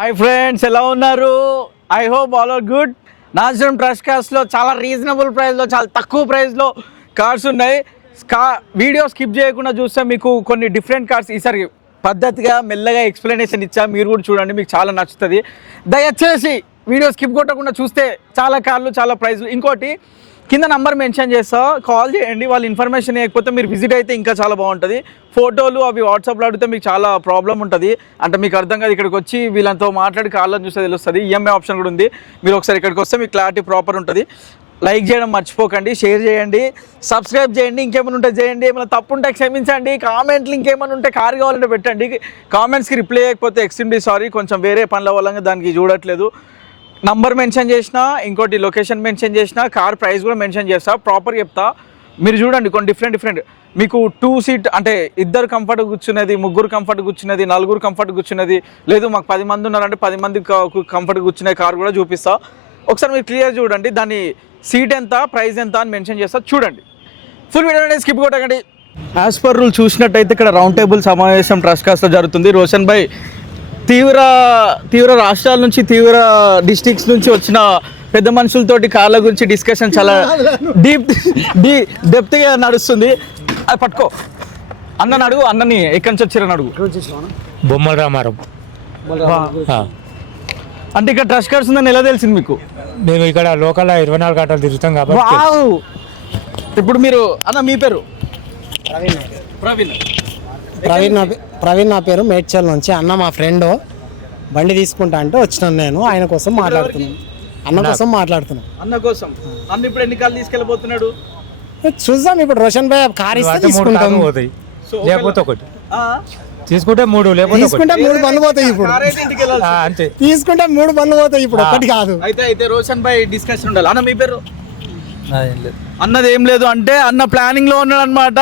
Hi friends ఎలా ఉన్నారు? I hope all are good Nacharam trust కార్స్లో చాలా రీజనబుల్ ప్రైస్లో చాలా తక్కువ ప్రైస్లో కార్స్ ఉన్నాయి. కా వీడియో స్కిప్ చేయకుండా చూస్తే మీకు కొన్ని డిఫరెంట్ కార్స్ ఈసారి పద్ధతిగా మెల్లగా ఎక్స్ప్లెనేషన్ ఇచ్చా. మీరు కూడా చూడండి మీకు చాలా నచ్చుతుంది. దయచేసి వీడియో స్కిప్ కొట్టకుండా చూస్తే చాలా కార్లు చాలా ప్రైస్లు ఇంకోటి కింద నంబర్ మెన్షన్ చేస్తా. కాల్ చేయండి వాళ్ళు ఇన్ఫర్మేషన్ ఇవ్వకపోతే మీరు విజిట్ అయితే ఇంకా చాలా బాగుంటుంది. ఫోటోలు అవి వాట్సాప్లో అడిగితే మీకు చాలా ప్రాబ్లం ఉంటుంది. అంటే మీకు అర్థం కాదు ఇక్కడికి వచ్చి వీళ్ళంతో మాట్లాడి కార్లను చూస్తే తెలుస్తుంది. ఈఎంఐ ఆప్షన్ కూడా ఉంది. మీరు ఒకసారి ఇక్కడికి వస్తే మీకు క్లారిటీ ప్రాపర్ ఉంటుంది. లైక్ చేయడం మర్చిపోకండి షేర్ చేయండి. సబ్స్క్రైబ్ చేయండి ఇంకేమైనా ఉంటే చేయండి. ఏమైనా తప్పు ఉంటే క్షమించండి. కామెంట్లు ఇంకేమైనా ఉంటే కారు కావాలంటే పెట్టండి. కామెంట్స్కి రిప్లై చేయకపోతే ఎక్స్ట్రీమ్లీ సారీ కొంచెం వేరే పనుల వల్ల దానికి చూడట్లేదు. నంబర్ మెన్షన్ చేసిన ఇంకోటి లొకేషన్ మెన్షన్ చేసిన కార్ ప్రైస్ కూడా మెన్షన్ చేస్తా ప్రాపర్ చెప్తా. మీరు చూడండి కొన్ని డిఫరెంట్ డిఫరెంట్. మీకు టూ సీట్ అంటే ఇద్దరు కంఫర్ట్ కూర్చున్నది ముగ్గురు కంఫర్ట్ కూర్చున్నది నలుగురు కంఫర్ట్ కూర్చున్నది లేదు మాకు పది మంది ఉన్నారంటే పది మంది కంఫర్ట్ కూర్చునే కార్ కూడా చూపిస్తా. ఒకసారి మీరు క్లియర్ చూడండి దాని సీట్ ఎంత ప్రైస్ ఎంత అని మెన్షన్ చేస్తా చూడండి. ఫుల్ వీడియో స్కిప్ కొట్టకండి. యాజ్ పర్ రూల్ చూసినట్టయితే ఇక్కడ రౌండ్ టేబుల్ సమావేశం ట్రస్ట్ కాస్త జరుగుతుంది. రోషన్ భాయ్ తీవ్ర తీవ్ర రాష్ట్రాల నుంచి తీవ్ర డిస్ట్రిక్ట్స్ నుంచి వచ్చిన పెద్ద మనుషులతోటి కార్ల గురించి డిస్కషన్ చాలా డీప్ డీ డెప్త్గా నడుస్తుంది. అది పట్టుకో. అన్నని అడుగు అన్నని ఎక్కడి నుంచి వచ్చారని అడుగు. బొమ్మల రామారం ఆ. అంటే ఇక్కడ ట్రస్ట్ కార్డ్స్ ఉందని ఎలా తెలిసింది మీకు? మేము ఇక్కడ లోకల్ ఇరవై నాలుగు గంటలు తిరుగుతాం కాబట్టి ఇప్పుడు మీరు అన్న మీ పేరు? ప్రవీణ్. ప్రవీణ్. ప్రవీణ్ నా పేరు మేడ్చల్ నుంచి. అన్న మా ఫ్రెండ్. బండి తీసుకుంటా అంటే వచ్చినాను నేను. ఆయన కోసం మాట్లాడుతున్నాను అన్న కోసం మాట్లాడుతున్నాను అన్న కోసం. అన్న ఇప్పుడు ఎన్ని కాళ్ళు తీసుకెళ్ళిపోతున్నాడు చూద్దాం. ఇప్పుడు రోషన్ భాయ్ కార్ ఇస్తే తీసుకుంటాం. లేకపోతే ఒకటి. తీసుకుంటే మూడు లేకపోతే ఒకటి. తీసుకుంటే మూడు బండ్లు పోతాయి ఇప్పుడు. అంతే. తీసుకుంటే మూడు బండ్లు పోతాయి ఇప్పుడు. ఒకటి కాదు. అయితే అయితే రోషన్ భాయ్ డిస్కషన్ ఉండాలి. అన్న మీ పేరు? అన్నది ఏం లేదు అంటే అన్న ప్లానింగ్లో ఉన్నాడు అనమాట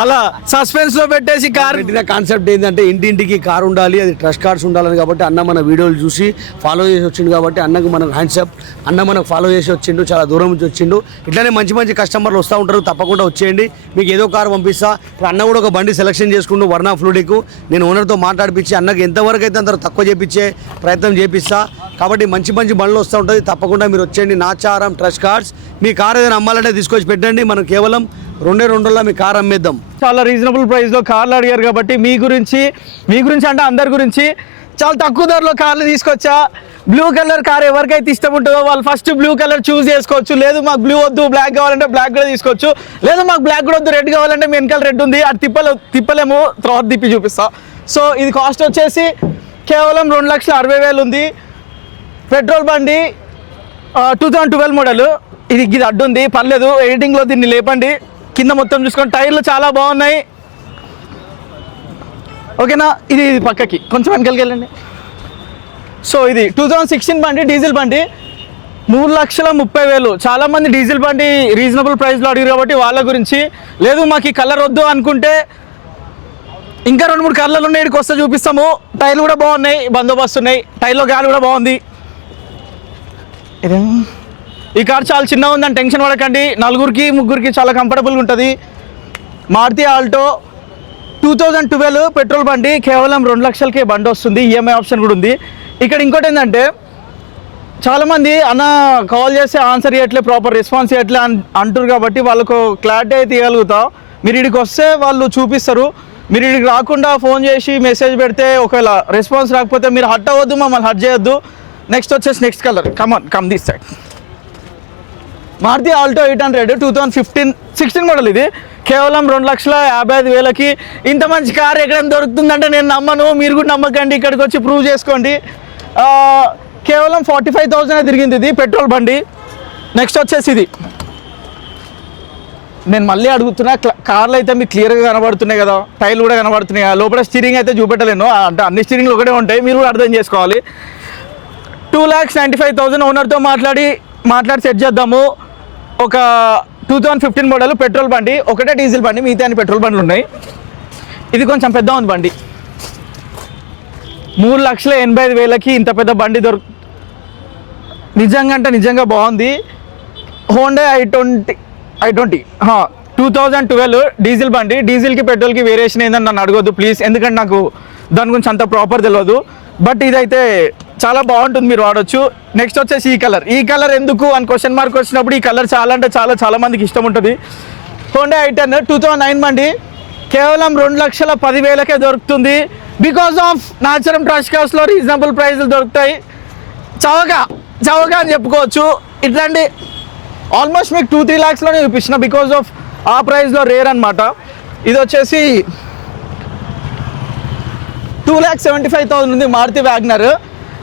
అలా సస్పెన్స్లో పెట్టేసి కార్ పెట్టిన కాన్సెప్ట్ ఏంటంటే ఇంటింటికి కార్ ఉండాలి అది ట్రస్ట్ కార్డ్స్ ఉండాలని కాబట్టి అన్న మన వీడియోలు చూసి ఫాలో చేసి వచ్చిండు కాబట్టి అన్నకు మనకు హ్యాండ్సప్ అన్న మనకు ఫాలో చేసి వచ్చిండు చాలా దూరం నుంచి వచ్చిండు. ఇట్లానే మంచి మంచి కస్టమర్లు వస్తూ ఉంటారు తప్పకుండా వచ్చేయండి. మీకు ఏదో కారు పంపిస్తా. ఇప్పుడు అన్న కూడా ఒక బండి సెలెక్షన్ చేసుకుంటూ వర్ణ ఫ్లూడికు నేను ఓనర్తో మాట్లాడిపించి అన్నకు ఎంతవరకు అయితే అంత తక్కువ చేపించే ప్రయత్నం చేపిస్తా. కాబట్టి మంచి మంచి బండ్లు వస్తూ ఉంటుంది తప్పకుండా మీరు వచ్చేయండి. నాచారం ట్రస్ట్ కార్డ్స్ మీ కార్ ఏదైనా అమ్మాలంటే తీసుకొచ్చి పెట్టండి. మనం కేవలం రెండే రెండులో మీ కార్ అమ్మేద్దాం. చాలా రీజనబుల్ ప్రైస్లో కార్లు అడిగారు కాబట్టి మీ గురించి మీ గురించి అంటే అందరి గురించి చాలా తక్కువ ధరలో కార్లు తీసుకొచ్చా. బ్లూ కలర్ కార్ ఎవరికైతే ఇష్టం ఉంటుందో వాళ్ళు ఫస్ట్ బ్లూ కలర్ చూస్ చేసుకోవచ్చు. లేదు మాకు బ్లూ వద్దు బ్లాక్ కావాలంటే బ్లాక్ కూడా తీసుకోవచ్చు. లేదు మాకు బ్లాక్ కూడా వద్దు రెడ్ కావాలంటే వెనకాల రెడ్ ఉంది. అది తిప్పలే తిప్పలేము. తర్వాత తిప్పి చూపిస్తా. సో ఇది కాస్ట్ వచ్చేసి కేవలం రెండు లక్షల అరవై వేలు ఉంది. పెట్రోల్ బండి టూ థౌజండ్ ట్వెల్వ్ మోడల్ ఇది ఇది అడ్డు ఉంది పర్లేదు ఎడిటింగ్లో దీన్ని లేపండి. కింద మొత్తం చూసుకోండి టైర్లు చాలా బాగున్నాయి. ఓకేనా? ఇది ఇది పక్కకి కొంచెం వెనకలికి వెళ్ళండి. సో ఇది టూ థౌజండ్ సిక్స్టీన్ బండి డీజిల్ బండి. మూడు లక్షల ముప్పై వేలు. చాలామంది డీజిల్ బండి రీజనబుల్ ప్రైస్లో అడిగారు కాబట్టి వాళ్ళ గురించి. లేదు మాకు ఈ కలర్ వద్దు అనుకుంటే ఇంకా రెండు మూడు కలర్లు ఉన్నాయి ఇక్కడికి వస్తే చూపిస్తాము. టైర్లు కూడా బాగున్నాయి బందోబస్తు ఉన్నాయి. టైర్లో గాలి కూడా బాగుంది. ఇదేం ఈ కార్ చాలా చిన్నగా ఉందని టెన్షన్ పడకండి. నలుగురికి ముగ్గురికి చాలా కంఫర్టబుల్గా ఉంటుంది. Maruti Alto two thousand twelve petrol బండి కేవలం రెండు లక్షలకే బండి వస్తుంది. ఈఎంఐ ఆప్షన్ కూడా ఉంది. ఇక్కడ ఇంకోటి ఏంటంటే చాలామంది అన్న కాల్ చేస్తే ఆన్సర్ చేయట్లే ప్రాపర్ రెస్పాన్స్ చేయట్లే అన్ అంటారు కాబట్టి వాళ్ళకు క్లారిటీ అయితే ఇవ్వగలుగుతా మీరు ఇక్కడికి వస్తే వాళ్ళు చూపిస్తారు. మీరు ఇక్కడికి రాకుండా ఫోన్ చేసి మెసేజ్ పెడితే ఒకవేళ రెస్పాన్స్ రాకపోతే మీరు హట్ అవ్వద్దు మమ్మల్ని హట్ చేయొద్దు. నెక్స్ట్ వచ్చేసి next colour come on come this side Maruti Alto eight hundred two thousand fifteen sixteen model ఇది. కేవలం రెండు లక్షల యాభై ఐదు వేలకి ఇంత మంచి కార్ ఎక్కడ దొరుకుతుందంటే నేను నమ్మను. మీరు కూడా నమ్మకండి ఇక్కడికి వచ్చి ప్రూవ్ చేసుకోండి. కేవలం ఫార్టీ ఫైవ్ థౌజండ్ తిరిగింది ఇది పెట్రోల్ బండి. నెక్స్ట్ వచ్చేసి ఇది. నేను మళ్ళీ అడుగుతున్నా కార్లు అయితే మీకు క్లియర్గా కనబడుతున్నాయి కదా. టైర్లు కూడా కనబడుతున్నాయి. లోపల స్టీరింగ్ అయితే చూపెట్టలేను. అంటే అన్ని స్టీరింగ్లు ఒకటే ఉంటాయి. మీరు కూడా అర్థం చేసుకోవాలి. Two lakhs ninety five thousand ఓనర్తో మాట్లాడి మాట్లాడి సెట్ చేద్దాము. ఒక two thousand fifteen model petrol బండి ఒకటే డీజిల్ బండి మిగతా అన్ని పెట్రోల్ బండ్లు ఉన్నాయి. ఇది కొంచెం పెద్ద ఉంది బండి. మూడు లక్షల ఎనభై ఐదు వేలకి ఇంత పెద్ద బండి దొరుకు నిజంగా అంటే నిజంగా బాగుంది. Honda i twenty i twenty two thousand twelve diesel బండి. డీజిల్కి పెట్రోల్కి వేరియేషన్ ఏందని నన్ను అడగొద్దు ప్లీజ్ ఎందుకంటే నాకు దాని గురించి అంత ప్రాపర్ తెలియదు బట్ ఇదైతే చాలా బాగుంటుంది మీరు వాడొచ్చు. నెక్స్ట్ వచ్చేసి ఈ కలర్. ఈ కలర్ ఎందుకు అని క్వశ్చన్ మార్క్ వచ్చినప్పుడు ఈ కలర్ చాలా అంటే చాలా చాలా మందికి ఇష్టం ఉంటుంది. Honda i ten two thousand nine మండి. కేవలం రెండు లక్షల పదివేలకే దొరుకుతుంది. బికాస్ ఆఫ్ నాచురం ట్రాష్ కాస్ట్లో రీజనబుల్ ప్రైస్లు దొరుకుతాయి. చవగా చవగా అని చెప్పుకోవచ్చు. ఇట్లాంటి ఆల్మోస్ట్ మీకు టూ త్రీ ల్యాక్స్లోనే చూపించిన బికాస్ ఆఫ్ ఆ ప్రైస్లో రేర్ అనమాట ఇది వచ్చేసి two lakh seventy five thousand ఉంది మారుతి వ్యాగ్నర్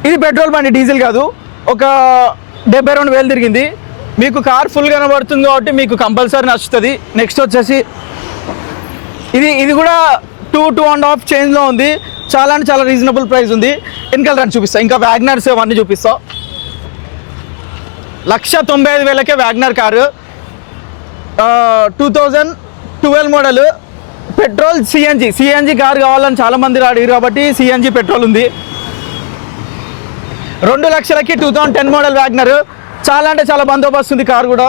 ఇది పెట్రోల్ బండి డీజిల్ కాదు. ఒక డెబ్బై రెండు వేలు తిరిగింది. మీకు కార్ ఫుల్ కనబడుతుంది కాబట్టి మీకు కంపల్సరీ నచ్చుతుంది. నెక్స్ట్ వచ్చేసి ఇది ఇది కూడా టూ టూ అండ్ హాఫ్ చేంజ్లో ఉంది. చాలా అంటే చాలా రీజనబుల్ ప్రైస్ ఉంది. వెనకాల రండి చూపిస్తా. ఇంకా వ్యాగ్నర్స్ అవన్నీ చూపిస్తా. లక్ష తొంభై ఐదు వేలకే Wagon R car two thousand twelve model petrol CNG CNG car కావాలని చాలా మంది అడిగారు కాబట్టి సిఎన్జి పెట్రోల్ ఉంది. రెండు లక్షలకి two thousand ten model Wagon R చాలా అంటే చాలా బందోబస్తు ఉంది కారు కూడా.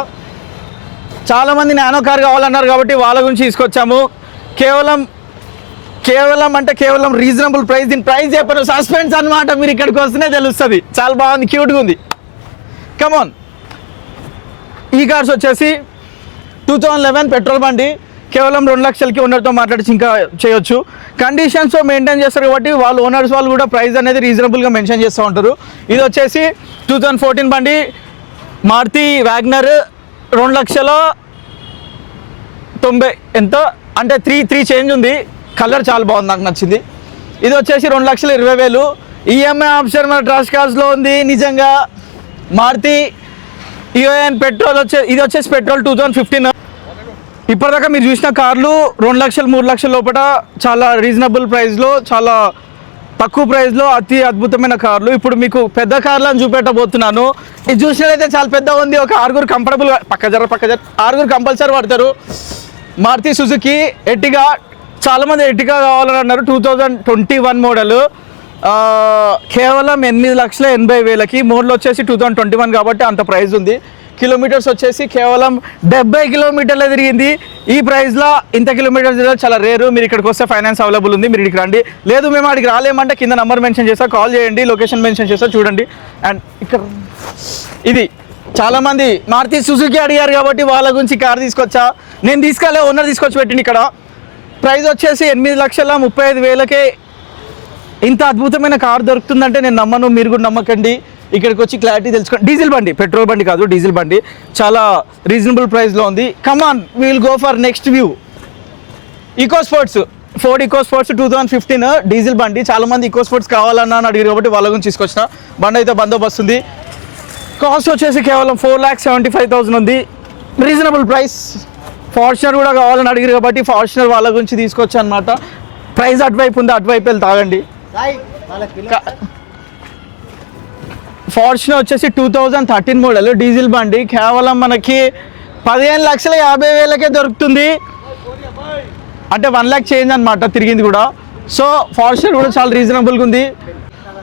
చాలామంది నానో కార్ కావాలన్నారు కాబట్టి వాళ్ళ గురించి తీసుకొచ్చాము. కేవలం కేవలం అంటే కేవలం రీజనబుల్ ప్రైస్ దీని ప్రైస్ చెప్పాను సస్పెన్స్ అన్నమాట. మీరు ఇక్కడికి వస్తేనే తెలుస్తుంది. చాలా బాగుంది క్యూట్గా ఉంది. కమోన్ ఈ కార్స్ వచ్చేసి టూ థౌజండ్ లెవెన్ పెట్రోల్ బండి. కేవలం రెండు లక్షలకి ఓనర్తో మాట్లాడి ఇంకా చేయొచ్చు. కండిషన్స్ మెయింటైన్ చేస్తారు కాబట్టి వాళ్ళు ఓనర్స్ వాళ్ళు కూడా ప్రైస్ అనేది రీజనబుల్గా మెన్షన్ చేస్తూ ఉంటారు. ఇది వచ్చేసి టూ థౌజండ్ ఫోర్టీన్ బండి. మారుతి వ్యాగ్నర్ రెండు లక్షల తొంభై ఎంత? అంటే త్రీ త్రీ చేంజ్ ఉంది. కలర్ చాలా బాగుంది నాకు నచ్చింది. ఇది వచ్చేసి రెండు లక్షల ఇరవై వేలు. ఈఎంఐ ఆప్షన్ మన ట్రాష్ కార్స్లో ఉంది. నిజంగా మారుతి ఈఓఎన్ పెట్రోల్ వచ్చే ఇది వచ్చేసి పెట్రోల్ టూ థౌజండ్ ఫిఫ్టీన్ ఇప్పటిదాకా మీరు చూసిన కార్లు రెండు లక్షలు మూడు లక్షల లోపల చాలా రీజనబుల్ ప్రైస్లో చాలా తక్కువ ప్రైస్లో అతి అద్భుతమైన కార్లు. ఇప్పుడు మీకు పెద్ద కార్లను చూపెట్టబోతున్నాను. ఇది చూసినట్లయితే చాలా పెద్ద ఉంది. ఒక ఆరుగురు కంఫర్టబుల్ పక్క జర పక్క జర. ఆరుగురు కంపల్సరీ పడతారు మారుతి సుజుకి ఎట్టిగా చాలామంది ఎట్టిగా కావాలని అన్నారు two thousand twenty one model కేవలం ఎనిమిది లక్షల ఎనభై వేలకి. మోడల్ వచ్చేసి టూ థౌజండ్ ట్వంటీ వన్ కాబట్టి అంత ప్రైస్ ఉంది. కిలోమీటర్స్ వచ్చేసి కేవలం డెబ్బై కిలోమీటర్లే తిరిగింది. ఈ ప్రైస్లో ఇంత కిలోమీటర్స్ చాలా రేరు మీరు ఇక్కడికి వస్తే ఫైనాన్స్ అవైలబుల్ ఉంది. మీరు ఇక్కడికి రండి. లేదు మేము అక్కడికి రాలేమంటే కింద నెంబర్ మెన్షన్ చేస్తా. కాల్ చేయండి. లొకేషన్ మెన్షన్ చేస్తా. చూడండి. అండ్ ఇక్కడ ఇది చాలామంది మారుతి సుజుకి అడిగారు కాబట్టి వాళ్ళ గురించి కార్ తీసుకొచ్చా. నేను తీసుకెళ్ళే. ఓనర్ తీసుకొచ్చి పెట్టింది ఇక్కడ. ప్రైస్ వచ్చేసి ఎనిమిది లక్షల ముప్పై ఐదు వేలకే ఇంత అద్భుతమైన కార్ దొరుకుతుందంటే నేను నమ్మను. మీరు కూడా నమ్మకండి. ఇక్కడికి వచ్చి క్లారిటీ తెలుసుకోండి డీజిల్ బండి పెట్రోల్ బండి కాదు డీజిల్ బండి. చాలా రీజనబుల్ ప్రైస్లో ఉంది. Come on will go for next view eco sports Ford eco sports two thousand fifteen diesel బండి. చాలా మంది ఈకో స్పోర్ట్స్ కావాలన్నా అని అడిగారు కాబట్టి వాళ్ళ గురించి తీసుకొచ్చిన. బండి అయితే బందోబస్తు ఉంది కాస్ట్ వచ్చేసి కేవలం four lakh seventy five thousand ఉంది. రీజనబుల్ ప్రైస్ ఫార్చునర్ కూడా కావాలని అడిగారు కాబట్టి ఫార్చునర్ వాళ్ళ గురించి తీసుకొచ్చా అనమాట ప్రైస్ అటువైపు ఉంది అటువైపు వెళ్ళి తాగండి. ఫార్చునర్ వచ్చేసి two thousand thirteen model. Diesel బండి కేవలం మనకి పదిహేను లక్షల యాభై వేలకే దొరుకుతుంది. అంటే వన్ ల్యాక్ చేంజ్ అనమాట తిరిగింది కూడా. సో ఫార్చునర్ కూడా చాలా రీజనబుల్గా ఉంది.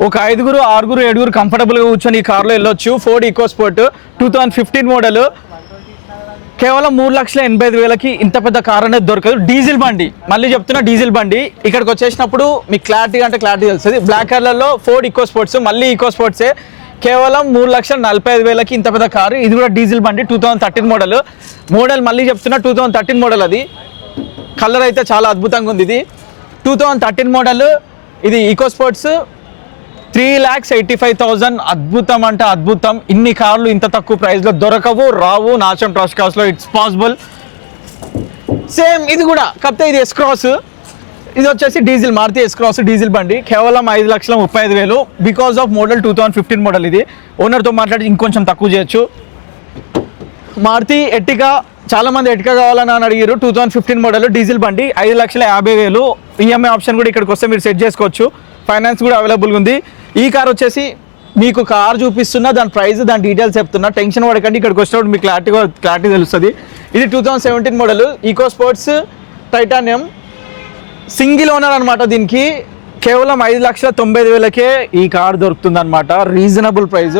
ఒక ఐదుగురు ఆరుగురు ఏడుగురు కంఫర్టబుల్గా కూర్చొని ఈ కార్లో వెళ్ళొచ్చు. Ford Eco Sport two thousand fifteen model. కేవలం మూడు లక్షల ఎనభై ఐదు వేలకి ఇంత పెద్ద కార్ అనేది దొరకదు. డీజిల్ బండి. మళ్ళీ చెప్తున్నా డీజిల్ బండి. ఇక్కడికి వచ్చేసినప్పుడు మీకు క్లారిటీ అంటే క్లారిటీ తెలుస్తుంది. బ్లాక్ కలర్లో ఫోర్డ్ ఈకో స్పోర్ట్స్ మళ్ళీ ఈకో స్పోర్ట్సే కేవలం మూడు లక్షల నలభై ఐదు వేలకి ఇంత పెద్ద కారు. ఇది కూడా డీజిల్ బండి two thousand thirteen model model మళ్ళీ చెప్తున్నా టూ థౌసండ్ థర్టీన్ మోడల్ అది. కలర్ అయితే చాలా అద్భుతంగా ఉంది ఇది. టూ థౌజండ్ థర్టీన్ మోడల్ ఇది Eco Sports three lakhs eighty five thousand అద్భుతం అంటే అద్భుతం. ఇన్ని కార్లు ఇంత తక్కువ ప్రైస్లో దొరకవు రావు. నాచం ట్రస్ట్ కాస్ట్లో ఇట్స్ పాసిబుల్ సేమ్ ఇది కూడా. కాకపోతే ఇది ఎస్ క్రాస్ ఇది వచ్చేసి diesel Maruti S cross diesel బండి. కేవలం ఐదు లక్షల ముప్పై ఐదు వేలు. Because of model two thousand fifteen model ఇది. ఓనర్తో మాట్లాడి ఇంకొంచెం తక్కువ చేయొచ్చు. మారుతి ఎట్టిగా చాలా మంది ఎట్టిగా కావాలని అని అడిగారు. Two thousand fifteen model diesel బండి ఐదు లక్షల యాభై వేలు. ఈఎంఐ ఆప్షన్ కూడా ఇక్కడికి వస్తే మీరు సెట్ చేసుకోవచ్చు. ఫైనాన్స్ కూడా అవైలబుల్గా ఉంది. ఈ కార్ వచ్చేసి మీకు కార్ చూపిస్తున్నా దాని ప్రైస్ దాని డీటెయిల్స్ చెప్తున్నా. టెన్షన్ పడకండి ఇక్కడికి వచ్చినప్పుడు మీకు క్లారిటీగా క్లారిటీ తెలుస్తుంది. ఇది two thousand seventeen model Eco Sports titanium single owner అనమాట దీనికి. కేవలం ఐదు లక్షల తొంభై ఐదు వేలకే ఈ కార్ దొరుకుతుంది అనమాట రీజనబుల్ ప్రైజ్